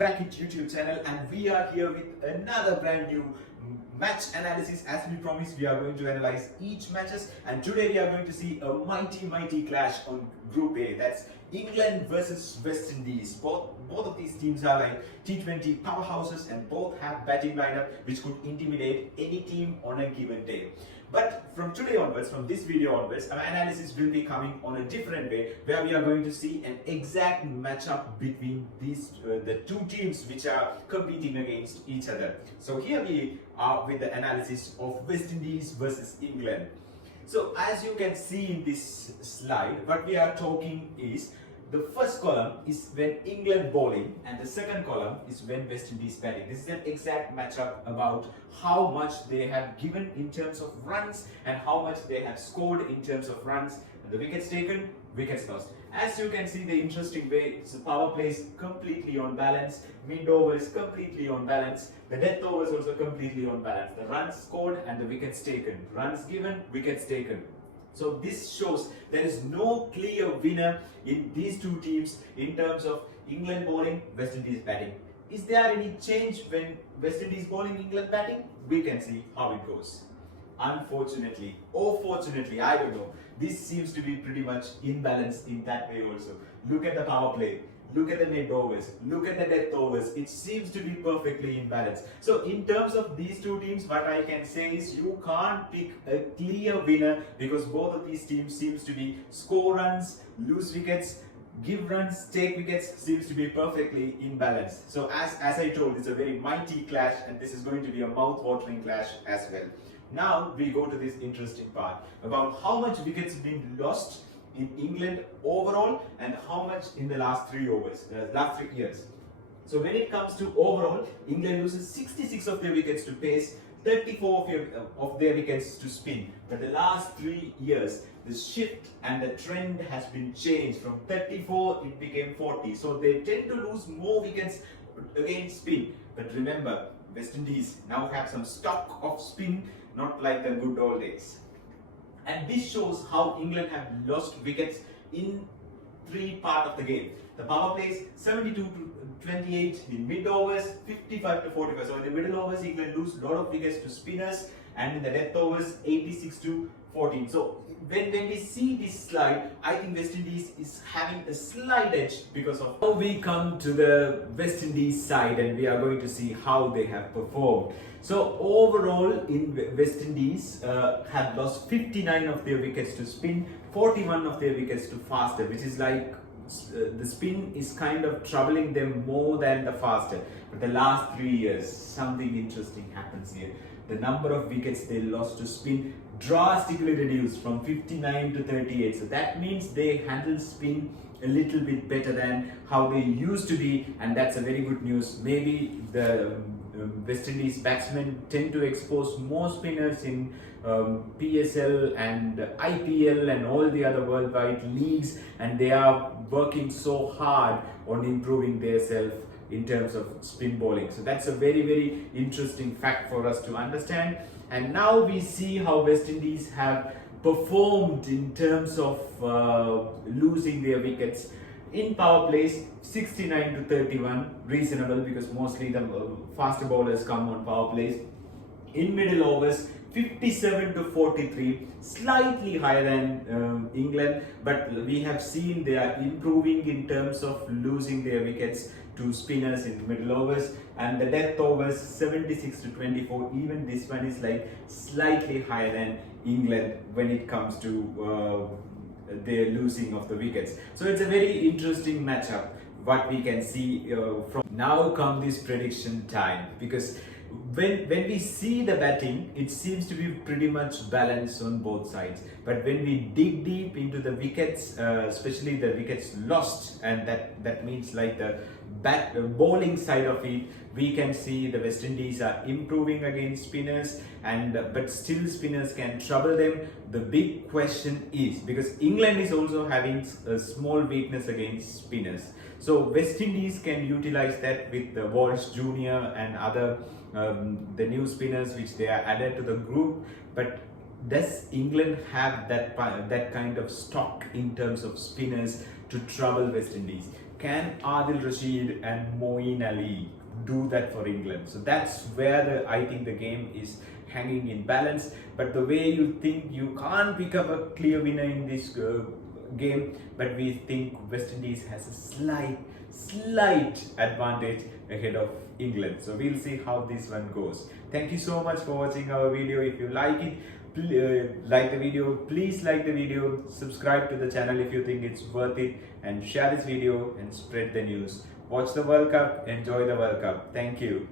Bracket YouTube channel, and we are here with another brand new match analysis. As we promised, we are going to analyze each matches, and today we are going to see a mighty clash on Group A. That's England versus West Indies. Both of these teams are like T20 powerhouses, and both have batting lineup which could intimidate any team on a given day. But from today onwards, from this video onwards, our analysis will be coming on a different way, where we are going to see an exact matchup between these the two teams which are competing against each other. So here we are with the analysis of West Indies versus England. So as you can see in this slide, what we are talking is the first column is when England bowling, and the second column is when West Indies batting. This is an exact matchup about how much they have given in terms of runs and how much they have scored in terms of runs. The wickets taken, wickets lost. As you can see, the interesting way is the power plays completely on balance, mid overs completely on balance, the death overs also completely on balance. The runs scored and the wickets taken, runs given, wickets taken. So this shows there is no clear winner in these two teams in terms of England bowling, West Indies batting. Is there any change when West Indies bowling, England batting? We can see how it goes. Unfortunately, or fortunately, I don't know, this seems to be pretty much imbalanced in that way also. Look at the power play. Look at the mid overs, look at the death overs. It seems to be perfectly imbalanced. So in terms of these two teams, what I can say is you can't pick a clear winner, because both of these teams seems to be score runs, lose wickets, give runs, take wickets, seems to be perfectly imbalanced. So as I told, it's a very mighty clash, and this is going to be a mouth-watering clash as well. Now we go to this interesting part about how much wickets have been lost in England overall and how much in the last 3 years. So when it comes to overall, England loses 66 of their wickets to pace, 34 of their wickets to spin. But the last 3 years, the shift and the trend has been changed. From 34, it became 40. So they tend to lose more wickets against spin. But remember, West Indies now have some stock of spin, not like the good old days. And this shows how England have lost wickets in 3 parts of the game. The power plays 72 to 28 in mid overs, 55 to 45. So in the middle overs, England lose a lot of wickets to spinners, and in the death overs, 86 to 14. So when we see this slide, I think West Indies is having a slight edge because of how we come to the West Indies side, and we are going to see how they have performed. So overall, in West Indies have lost 59 of their wickets to spin, 41 of their wickets to faster, which is like the spin is kind of troubling them more than the faster. But the last 3 years, something interesting happens here. The number of wickets they lost to spin drastically reduced from 59 to 38. So that means they handle spin a little bit better than how they used to be, and that's a very good news. Maybe the West Indies batsmen tend to expose more spinners in PSL and IPL and all the other worldwide leagues, and they are working so hard on improving themselves in terms of spin bowling. So that's a very interesting fact for us to understand. And now we see how West Indies have performed in terms of losing their wickets. In power plays, 69 to 31, reasonable because mostly the faster bowlers come on power plays. In middle overs, 57 to 43, slightly higher than England, but we have seen they are improving in terms of losing their wickets to spinners in middle overs. And the death overs, 76 to 24, even this one is like slightly higher than England when it comes to their losing of the wickets. So it's a very interesting matchup what we can see from now. Come this prediction time, because when we see the batting, it seems to be pretty much balanced on both sides. But when we dig deep into the wickets, especially the wickets lost, and that means like the bowling side of it, we can see the West Indies are improving against spinners, and but still spinners can trouble them. The big question is, because England is also having a small weakness against spinners, so West Indies can utilize that with the Walsh Jr. and other the new spinners which they are added to the group. But does England have that kind of stock in terms of spinners to trouble West Indies? can Adil Rashid and Moeen Ali do that for England? So that's where I think the game is hanging in balance. But the way you think, you can't pick up a clear winner in this game, but we think West Indies has a slight advantage ahead of England. So we'll see how this one goes. Thank you so much for watching our video. If you like it, like the video, please like the video, subscribe to the channel if you think it's worth it, and share this video and spread the news. Watch the World Cup, enjoy the World Cup. Thank you.